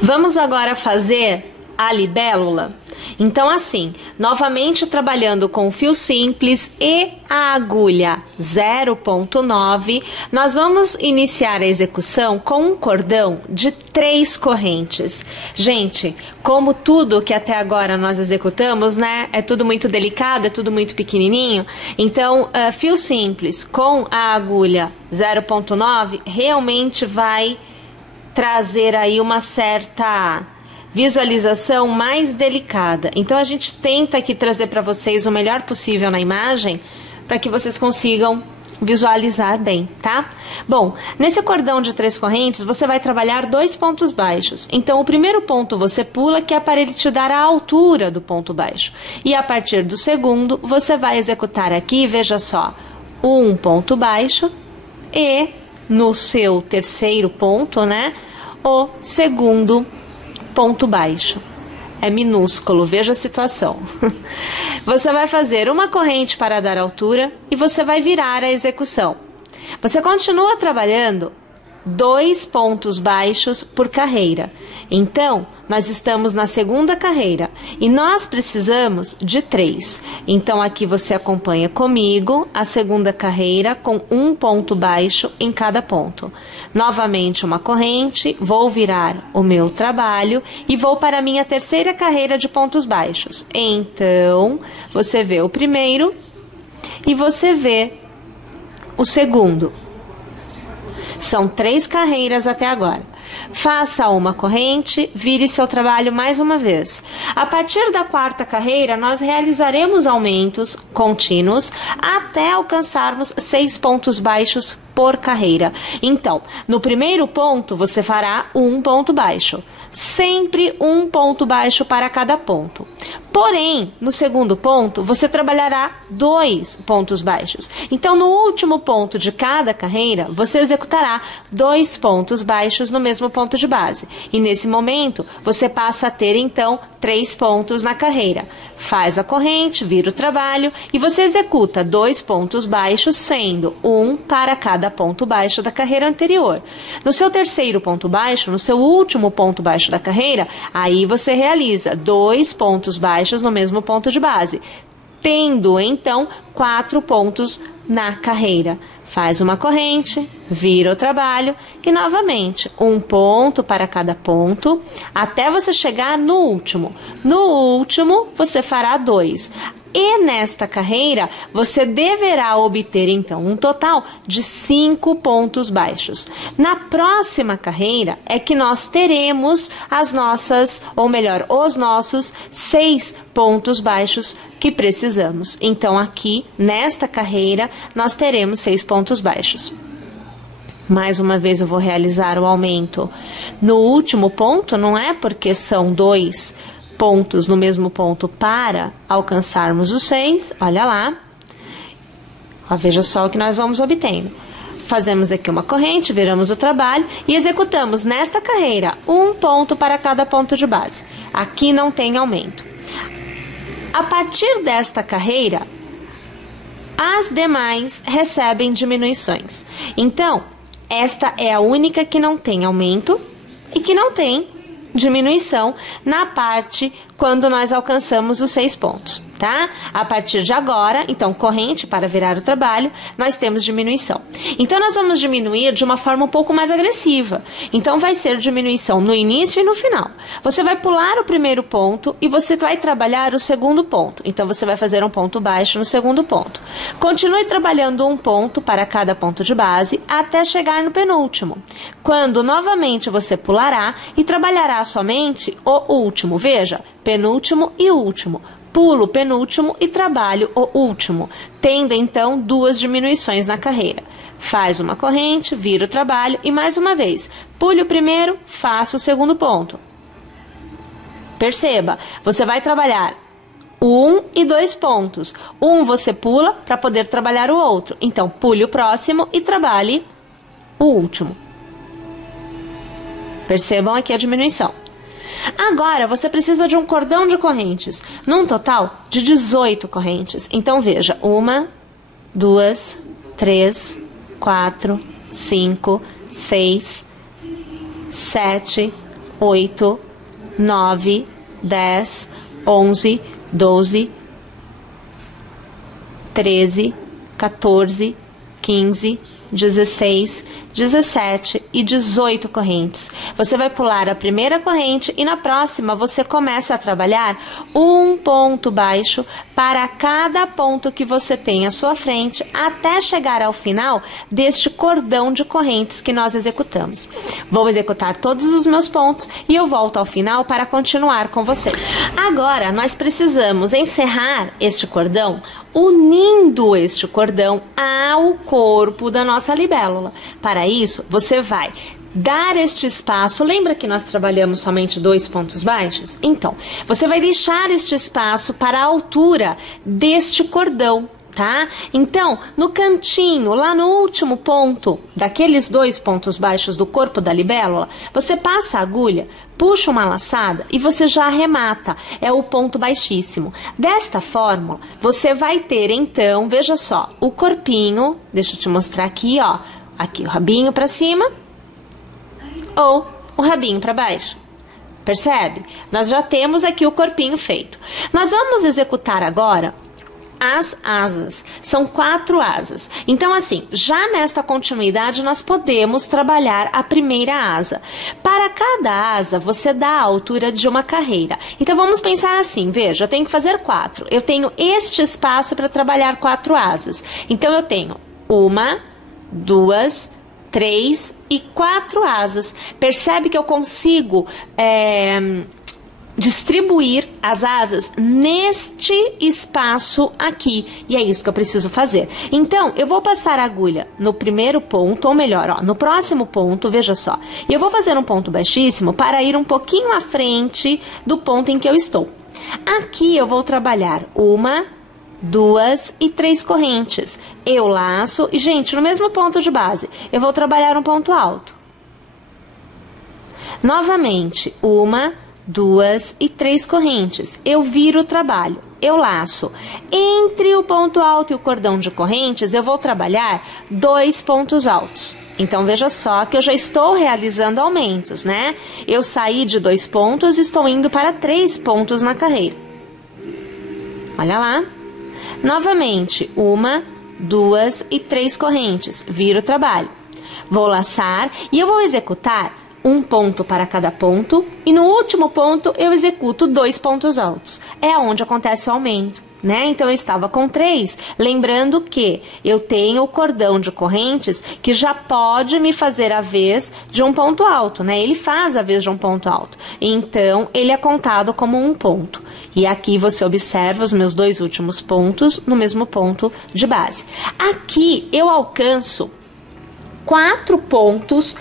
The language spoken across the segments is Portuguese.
Vamos agora fazer a libélula? Então assim, novamente trabalhando com o fio simples e a agulha 0,9, nós vamos iniciar a execução com um cordão de 3 correntes. Gente, como tudo que até agora nós executamos, né, é tudo muito delicado, é tudo muito pequenininho, então fio simples com a agulha 0,9 realmente vai trazer aí uma certa visualização mais delicada. Então a gente tenta aqui trazer para vocês o melhor possível na imagem para que vocês consigam visualizar bem, tá? Bom, nesse cordão de 3 correntes você vai trabalhar 2 pontos baixos. Então o primeiro ponto você pula, que é para ele te dar a altura do ponto baixo. E a partir do segundo você vai executar aqui, veja só, um ponto baixo e no seu terceiro ponto, né, o segundo ponto baixo. É minúsculo, veja a situação. Você vai fazer uma corrente para dar altura e você vai virar a execução. Você continua trabalhando 2 pontos baixos por carreira. Então, nós estamos na segunda carreira e nós precisamos de 3. Então, aqui você acompanha comigo a segunda carreira com um ponto baixo em cada ponto. Novamente uma corrente, vou virar o meu trabalho e vou para a minha terceira carreira de pontos baixos. Então, você vê o primeiro e você vê o segundo. São 3 carreiras até agora. Faça uma corrente, vire seu trabalho mais uma vez. A partir da 4ª carreira, nós realizaremos aumentos contínuos até alcançarmos 6 pontos baixos por carreira. Então, no primeiro ponto, você fará um ponto baixo. Sempre um ponto baixo para cada ponto. Porém, no segundo ponto, você trabalhará 2 pontos baixos. Então, no último ponto de cada carreira, você executará 2 pontos baixos no mesmo ponto de base. E nesse momento, você passa a ter, então, 3 pontos na carreira. Faz a corrente, vira o trabalho e você executa 2 pontos baixos, sendo um para cada ponto baixo da carreira anterior. No seu terceiro ponto baixo, no seu último ponto baixo da carreira, aí você realiza 2 pontos baixos no mesmo ponto de base, tendo então 4 pontos na carreira. Faz uma corrente, vira o trabalho e novamente um ponto para cada ponto até você chegar no último. No último você fará 2. E nesta carreira você deverá obter então um total de 5 pontos baixos. Na próxima carreira é que nós teremos as nossas, ou melhor, os nossos 6 pontos baixos que precisamos. Então aqui nesta carreira nós teremos 6 pontos baixos. Mais uma vez eu vou realizar o aumento no último ponto, não é? Porque são 2 pontos no mesmo ponto para alcançarmos os 6, olha lá. Ó, veja só o que nós vamos obtendo. Fazemos aqui uma corrente, viramos o trabalho e executamos nesta carreira um ponto para cada ponto de base. Aqui não tem aumento. A partir desta carreira, as demais recebem diminuições. Então, esta é a única que não tem aumento e que não tem diminuição na parte quando nós alcançamos os 6 pontos, tá? A partir de agora, então, corrente para virar o trabalho, nós temos diminuição. Então, nós vamos diminuir de uma forma um pouco mais agressiva. Então, vai ser diminuição no início e no final. Você vai pular o primeiro ponto e você vai trabalhar o segundo ponto. Então, você vai fazer um ponto baixo no segundo ponto. Continue trabalhando um ponto para cada ponto de base até chegar no penúltimo, quando novamente você pulará e trabalhará somente o último. Veja, penúltimo e último. Pulo o penúltimo e trabalho o último, tendo então 2 diminuições na carreira. Faz uma corrente, vira o trabalho e mais uma vez, pule o primeiro, faça o segundo ponto. Perceba, você vai trabalhar 1 e 2 pontos. Um você pula para poder trabalhar o outro. Então, pule o próximo e trabalhe o último. Percebam aqui a diminuição. Agora, você precisa de um cordão de correntes, num total de 18 correntes. Então, veja, 1, 2, 3, 4, 5, 6, 7, 8, 9, 10, 11, 12, 13, 14, 15, 16, 17 e 18 correntes. Você vai pular a primeira corrente e na próxima você começa a trabalhar um ponto baixo para cada ponto que você tem à sua frente até chegar ao final deste cordão de correntes que nós executamos. Vou executar todos os meus pontos e eu volto ao final para continuar com você. Agora nós precisamos encerrar este cordão unindo este cordão ao corpo da nossa libélula. Para isso, você vai dar este espaço. Lembra que nós trabalhamos somente 2 pontos baixos? Então, você vai deixar este espaço para a altura deste cordão, tá? Então, no cantinho, lá no último ponto daqueles 2 pontos baixos do corpo da libélula, você passa a agulha, puxa uma laçada e você já arremata, é o ponto baixíssimo. Desta forma, você vai ter então, veja só, o corpinho, deixa eu te mostrar aqui, ó, aqui o rabinho para cima ou o rabinho para baixo. Percebe? Nós já temos aqui o corpinho feito. Nós vamos executar agora as asas. São 4 asas. Então, assim, já nesta continuidade, nós podemos trabalhar a primeira asa. Para cada asa, você dá a altura de uma carreira. Então, vamos pensar assim, veja, eu tenho que fazer 4. Eu tenho este espaço para trabalhar 4 asas. Então, eu tenho 1, 2, 3 e 4 asas. Percebe que eu consigo distribuir as asas neste espaço aqui. E é isso que eu preciso fazer. Então, eu vou passar a agulha no primeiro ponto, ou melhor, ó, no próximo ponto, veja só. E eu vou fazer um ponto baixíssimo para ir um pouquinho à frente do ponto em que eu estou. Aqui eu vou trabalhar 1, 2 e 3 correntes. Eu laço e, gente, no mesmo ponto de base, eu vou trabalhar um ponto alto. Novamente, 1, 2 e 3 correntes. Eu viro o trabalho, eu laço. Entre o ponto alto e o cordão de correntes, eu vou trabalhar 2 pontos altos. Então, veja só que eu já estou realizando aumentos, né? Eu saí de 2 pontos e estou indo para 3 pontos na carreira. Olha lá. Novamente, 1, 2 e 3 correntes. Viro o trabalho. Vou laçar e eu vou executar um ponto para cada ponto e no último ponto eu executo 2 pontos altos. É onde acontece o aumento, né? Então eu estava com 3, lembrando que eu tenho o cordão de correntes que já pode me fazer a vez de um ponto alto, né? Ele faz a vez de um ponto alto. Então ele é contado como um ponto. E aqui você observa os meus 2 últimos pontos no mesmo ponto de base. Aqui eu alcanço 4 pontos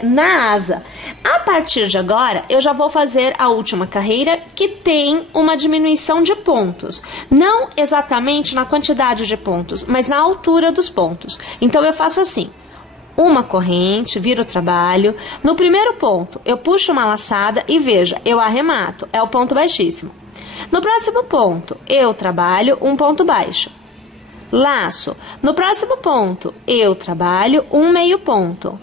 na asa. A partir de agora, eu já vou fazer a última carreira, que tem uma diminuição de pontos. Não exatamente na quantidade de pontos, mas na altura dos pontos. Então, eu faço assim. Uma corrente, viro o trabalho. No primeiro ponto, eu puxo uma laçada e veja, eu arremato. É o ponto baixíssimo. No próximo ponto, eu trabalho um ponto baixo. Laço. No próximo ponto, eu trabalho um meio ponto.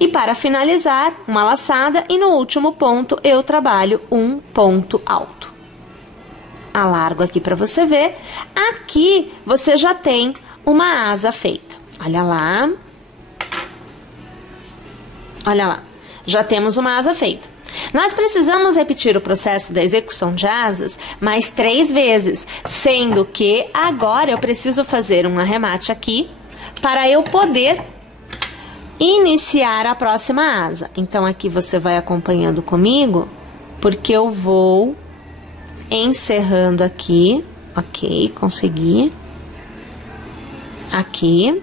E para finalizar, uma laçada. E no último ponto, eu trabalho um ponto alto. Alargo aqui para você ver. Aqui, você já tem uma asa feita. Olha lá. Olha lá. Já temos uma asa feita. Nós precisamos repetir o processo da execução de asas mais 3 vezes, sendo que agora eu preciso fazer um arremate aqui para eu poder iniciar a próxima asa. Então, aqui você vai acompanhando comigo, porque eu vou encerrando aqui, ok, consegui, aqui.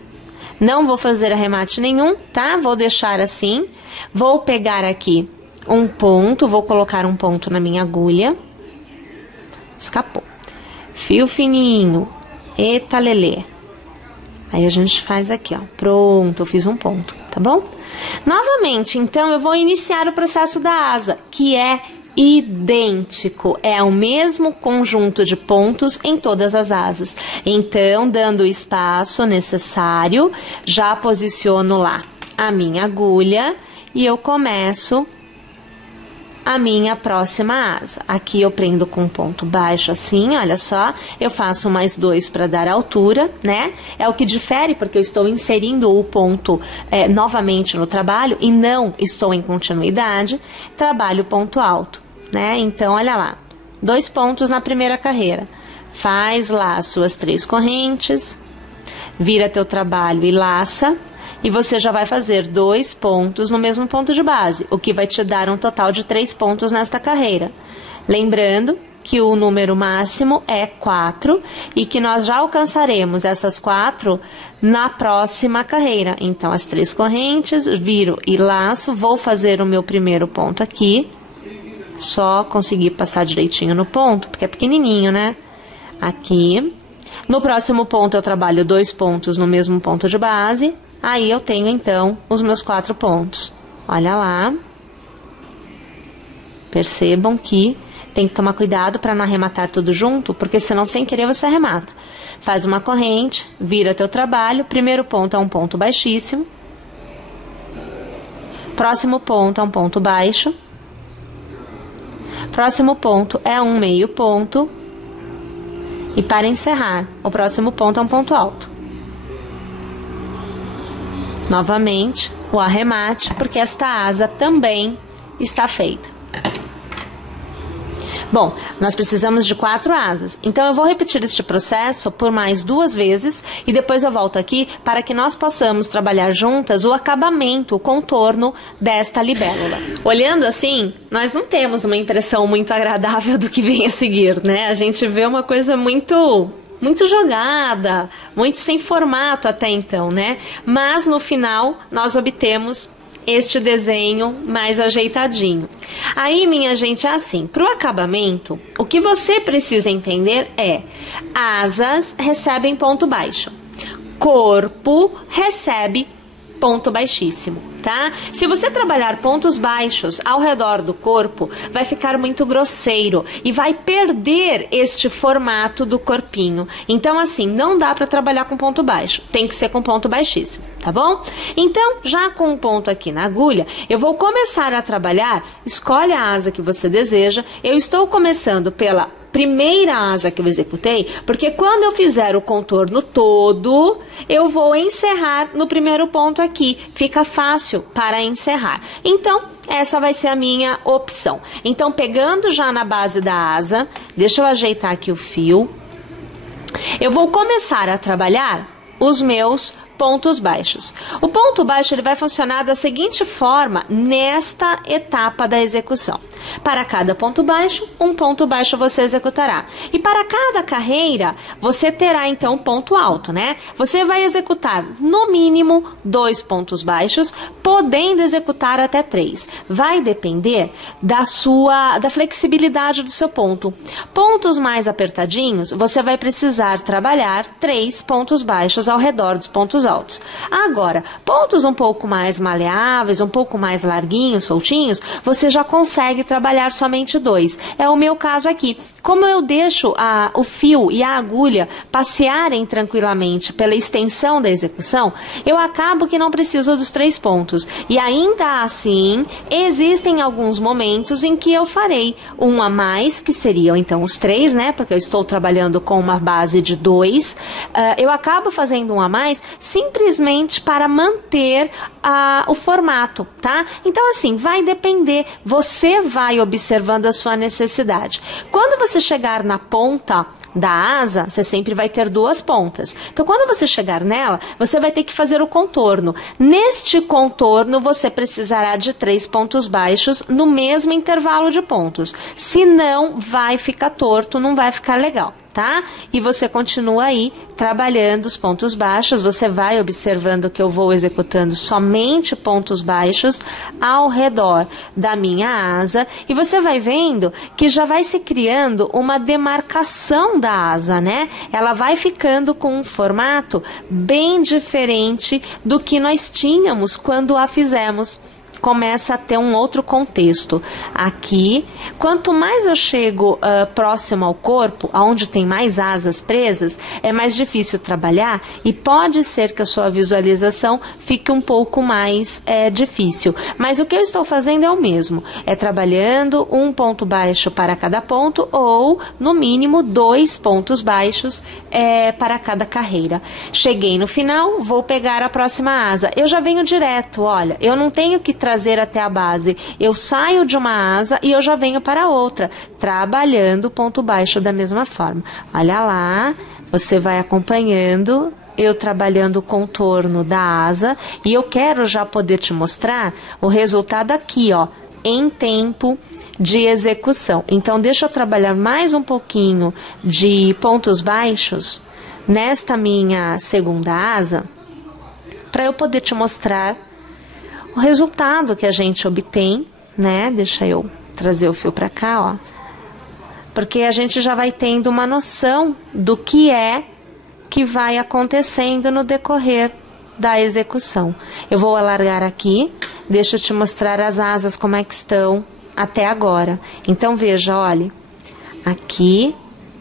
Não vou fazer arremate nenhum, tá? Vou deixar assim, vou pegar aqui um ponto, vou colocar um ponto na minha agulha. Escapou. Fio fininho. Eita, lelê. Aí a gente faz aqui, ó. Pronto, eu fiz um ponto, tá bom? Novamente, então, eu vou iniciar o processo da asa, que é idêntico. É o mesmo conjunto de pontos em todas as asas. Então, dando o espaço necessário, já posiciono lá a minha agulha e eu começo a minha próxima asa. Aqui eu prendo com um ponto baixo assim, olha só, eu faço mais 2 para dar altura, né? É o que difere porque eu estou inserindo o ponto novamente no trabalho e não estou em continuidade, trabalho ponto alto, né? Então, olha lá, 2 pontos na primeira carreira, faz lá as suas 3 correntes, vira teu trabalho e laça, e você já vai fazer 2 pontos no mesmo ponto de base, o que vai te dar um total de 3 pontos nesta carreira. Lembrando que o número máximo é 4 e que nós já alcançaremos essas 4 na próxima carreira. Então, as 3 correntes, viro e laço, vou fazer o meu primeiro ponto aqui, só conseguir passar direitinho no ponto, porque é pequenininho, né? Aqui. No próximo ponto eu trabalho 2 pontos no mesmo ponto de base. Aí eu tenho, então, os meus 4 pontos. Olha lá. Percebam que tem que tomar cuidado para não arrematar tudo junto, porque senão, sem querer, você arremata. Faz uma corrente, vira teu trabalho. Primeiro ponto é um ponto baixíssimo. Próximo ponto é um ponto baixo. Próximo ponto é um meio ponto. E para encerrar, o próximo ponto é um ponto alto. Novamente, o arremate, porque esta asa também está feita. Bom, nós precisamos de 4 asas, então eu vou repetir este processo por mais 2 vezes e depois eu volto aqui para que nós possamos trabalhar juntas o acabamento, o contorno desta libélula. Olhando assim, nós não temos uma impressão muito agradável do que vem a seguir, né? A gente vê uma coisa muito jogada, muito sem formato até então, né? Mas no final nós obtemos este desenho mais ajeitadinho. Aí, minha gente, é assim, para o acabamento, o que você precisa entender é: asas recebem ponto baixo, corpo recebe ponto baixíssimo, tá? Se você trabalhar pontos baixos ao redor do corpo, vai ficar muito grosseiro e vai perder este formato do corpinho. Então, assim, não dá para trabalhar com ponto baixo, tem que ser com ponto baixíssimo, tá bom? Então, já com um ponto aqui na agulha, eu vou começar a trabalhar, escolhe a asa que você deseja, eu estou começando pela primeira asa que eu executei, porque quando eu fizer o contorno todo, eu vou encerrar no primeiro ponto aqui, fica fácil para encerrar. Então, essa vai ser a minha opção. Então, pegando já na base da asa, deixa eu ajeitar aqui o fio, eu vou começar a trabalhar os meus pontos baixos. O ponto baixo ele vai funcionar da seguinte forma nesta etapa da execução. Para cada ponto baixo, um ponto baixo você executará. E para cada carreira, você terá então ponto alto, né? Você vai executar no mínimo 2 pontos baixos, podendo executar até 3. Vai depender da flexibilidade do seu ponto. Pontos mais apertadinhos, você vai precisar trabalhar 3 pontos baixos ao redor dos pontos altos. Agora, pontos um pouco mais maleáveis, um pouco mais larguinhos, soltinhos, você já consegue trabalhar somente 2. É o meu caso aqui. Como eu deixo o fio e a agulha passearem tranquilamente pela extensão da execução, eu acabo que não preciso dos 3 pontos. E ainda assim, existem alguns momentos em que eu farei um a mais, que seriam então os 3, né? Porque eu estou trabalhando com uma base de 2. Eu acabo fazendo um a mais simplesmente para manter o formato, tá? Então, assim, vai depender. Você vai observando a sua necessidade. Quando você chegar na ponta da asa, você sempre vai ter 2 pontas. Então, quando você chegar nela, você vai ter que fazer o contorno. Neste contorno, você precisará de 3 pontos baixos no mesmo intervalo de pontos. Senão, vai ficar torto, não vai ficar legal, tá? E você continua aí trabalhando os pontos baixos, você vai observando que eu vou executando somente pontos baixos ao redor da minha asa e você vai vendo que já vai se criando uma demarcação da asa, né? Ela vai ficando com um formato bem diferente do que nós tínhamos quando a fizemos. começa a ter um outro contexto. Aqui, quanto mais eu chego próximo ao corpo, aonde tem mais asas presas, é mais difícil trabalhar e pode ser que a sua visualização fique um pouco mais difícil. Mas o que eu estou fazendo é o mesmo, é trabalhando um ponto baixo para cada ponto ou, no mínimo, 2 pontos baixos para cada carreira. Cheguei no final, vou pegar a próxima asa. Eu já venho direto, olha, eu não tenho que trazer até a base. Eu saio de uma asa e eu já venho para outra, trabalhando o ponto baixo da mesma forma. Olha lá, você vai acompanhando, eu trabalhando o contorno da asa, e eu quero já poder te mostrar o resultado aqui, ó, em tempo de execução. Então, deixa eu trabalhar mais um pouquinho de pontos baixos nesta minha segunda asa, para eu poder te mostrar o resultado que a gente obtém, né? Deixa eu trazer o fio para cá, ó. Porque a gente já vai tendo uma noção do que é que vai acontecendo no decorrer da execução. Eu vou alargar aqui, deixa eu te mostrar as asas como é que estão até agora. Então, veja, olha, aqui,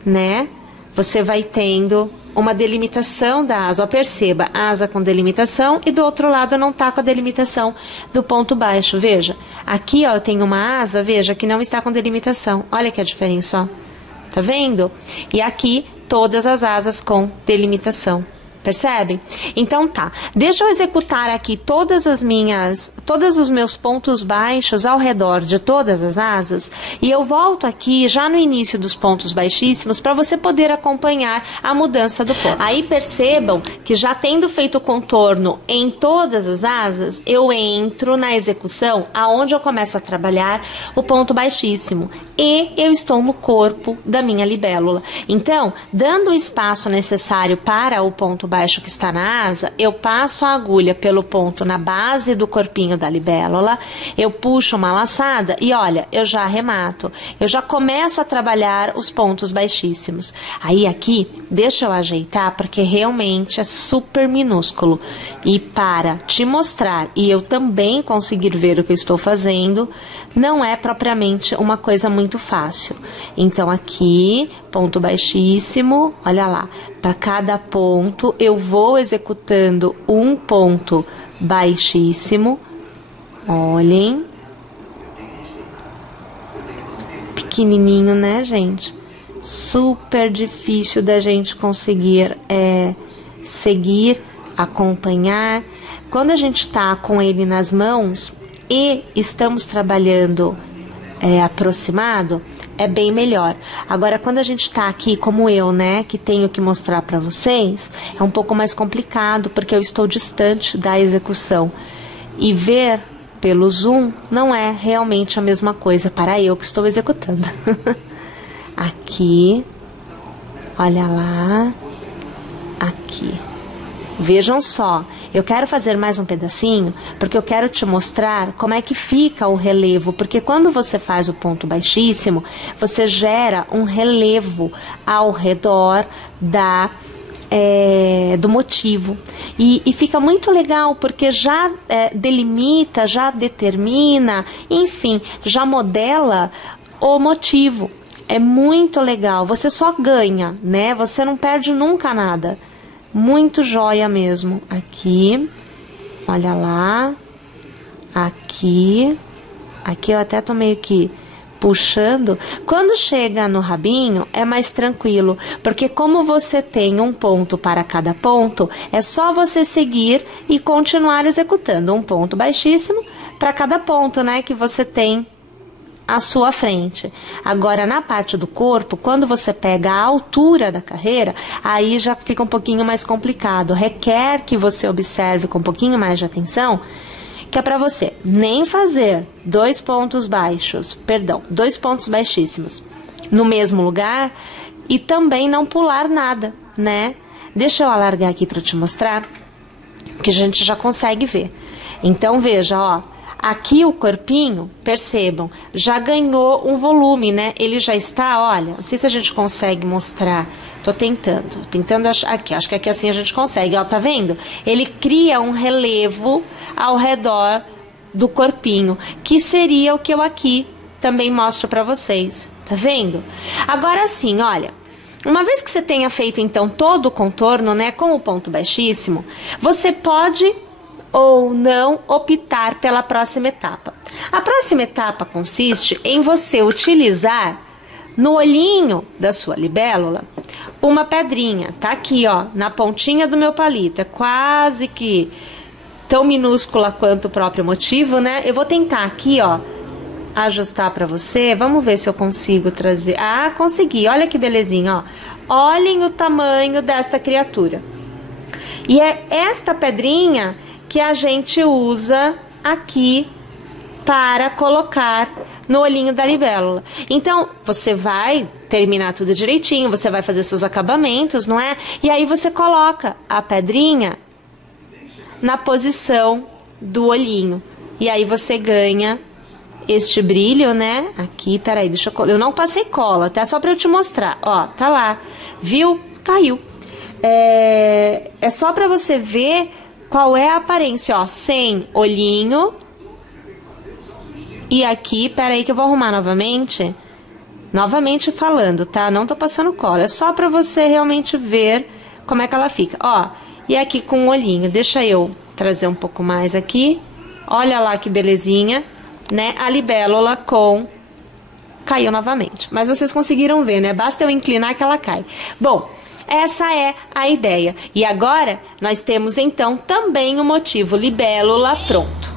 né? Você vai tendo uma delimitação da asa, ó, perceba, asa com delimitação e do outro lado não tá com a delimitação do ponto baixo, veja, aqui, ó, eu tenho uma asa, veja, que não está com delimitação, olha que a diferença, ó, tá vendo? E aqui, todas as asas com delimitação. Percebe? Então tá, deixa eu executar aqui todos os meus pontos baixos ao redor de todas as asas e eu volto aqui já no início dos pontos baixíssimos para você poder acompanhar a mudança do ponto. Aí percebam que já tendo feito o contorno em todas as asas, eu entro na execução aonde eu começo a trabalhar o ponto baixíssimo e eu estou no corpo da minha libélula. Então, dando o espaço necessário para o ponto baixo que está na asa, eu passo a agulha pelo ponto na base do corpinho da libélula, eu puxo uma laçada e olha, eu já arremato, eu já começo a trabalhar os pontos baixíssimos. Aí aqui, deixa eu ajeitar porque realmente é super minúsculo e para te mostrar e eu também conseguir ver o que eu estou fazendo, não é propriamente uma coisa muito fácil. Então aqui, ponto baixíssimo, olha lá, para cada ponto eu vou executando um ponto baixíssimo, olhem, pequenininho, né, gente? Super difícil da gente conseguir seguir, acompanhar. Quando a gente tá com ele nas mãos e estamos trabalhando aproximado, é bem melhor. Agora, quando a gente tá aqui, como eu, né, que tenho que mostrar para vocês, é um pouco mais complicado, porque eu estou distante da execução. E ver pelo zoom não é realmente a mesma coisa para eu que estou executando. Aqui, olha lá, aqui. Vejam só, eu quero fazer mais um pedacinho, porque eu quero te mostrar como é que fica o relevo, porque quando você faz o ponto baixíssimo, você gera um relevo ao redor do motivo. E fica muito legal, porque já delimita, já determina, enfim, já modela o motivo. É muito legal, você só ganha, né? Você não perde nunca nada. Muito joia mesmo. Aqui, olha lá, aqui eu até tô meio que puxando. Quando chega no rabinho é mais tranquilo, porque como você tem um ponto para cada ponto, é só você seguir e continuar executando um ponto baixíssimo para cada ponto, né, que você tem à sua frente. Agora, na parte do corpo, quando você pega a altura da carreira, aí já fica um pouquinho mais complicado. Requer que você observe com um pouquinho mais de atenção, que é para você nem fazer dois pontos baixíssimos no mesmo lugar e também não pular nada, né? Deixa eu alargar aqui para te mostrar, que a gente já consegue ver. Então, veja, ó. Aqui o corpinho, percebam, já ganhou um volume, né? Ele já está, olha, não sei se a gente consegue mostrar. Tô tentando achar aqui, acho que aqui assim a gente consegue, ó, tá vendo? Ele cria um relevo ao redor do corpinho, que seria o que eu aqui também mostro para vocês, tá vendo? Agora sim, olha, uma vez que você tenha feito então todo o contorno, né, com o ponto baixíssimo, você pode ou não optar pela próxima etapa. A próxima etapa consiste em você utilizar no olhinho da sua libélula uma pedrinha, tá aqui, ó, na pontinha do meu palito, é quase que tão minúscula quanto o próprio motivo, né? Eu vou tentar aqui, ó, ajustar pra você, vamos ver se eu consigo trazer. Ah, consegui, olha que belezinha, ó. Olhem o tamanho desta criatura. E é esta pedrinha que a gente usa aqui para colocar no olhinho da libélula. Então, você vai terminar tudo direitinho, você vai fazer seus acabamentos, não é? E aí você coloca a pedrinha na posição do olhinho. E aí você ganha este brilho, né? Aqui, peraí, deixa eu colar. Eu não passei cola, tá? Só pra eu te mostrar. Ó, tá lá. Viu? Caiu. É só pra você ver qual é a aparência, ó. Sem olhinho. E aqui, peraí que eu vou arrumar novamente. Novamente falando, tá? Não tô passando cola. É só pra você realmente ver como é que ela fica. Ó, e aqui com o olhinho. Deixa eu trazer um pouco mais aqui. Olha lá que belezinha, né? A libélula com... Caiu novamente. Mas vocês conseguiram ver, né? Basta eu inclinar que ela cai. Bom, essa é a ideia. E agora, nós temos, então, também o motivo libélula pronto.